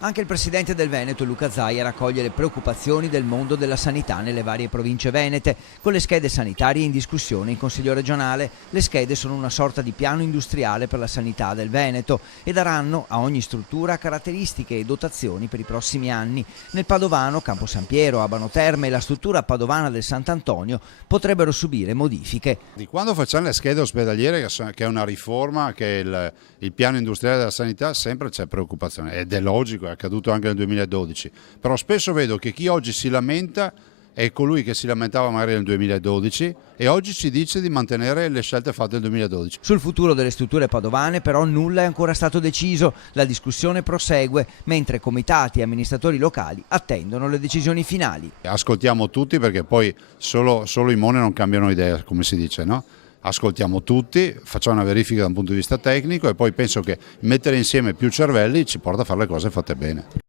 Anche il presidente del Veneto, Luca Zaia, raccoglie le preoccupazioni del mondo della sanità nelle varie province venete. Con le schede sanitarie in discussione in Consiglio regionale, le schede sono una sorta di piano industriale per la sanità del Veneto e daranno a ogni struttura caratteristiche e dotazioni per i prossimi anni. Nel Padovano, Campo San Piero, Abano Terme e la struttura padovana del Sant'Antonio potrebbero subire modifiche. Di quando facciamo le schede ospedaliere, che è una riforma, che è il piano industriale della sanità, sempre c'è preoccupazione ed è logico. È accaduto anche nel 2012, però spesso vedo che chi oggi si lamenta è colui che si lamentava magari nel 2012 e oggi ci dice di mantenere le scelte fatte nel 2012. Sul futuro delle strutture padovane però nulla è ancora stato deciso, la discussione prosegue mentre comitati e amministratori locali attendono le decisioni finali. Ascoltiamo tutti, perché poi solo i mone non cambiano idea, come si dice, no? Ascoltiamo tutti, facciamo una verifica da un punto di vista tecnico e poi penso che mettere insieme più cervelli ci porta a fare le cose fatte bene.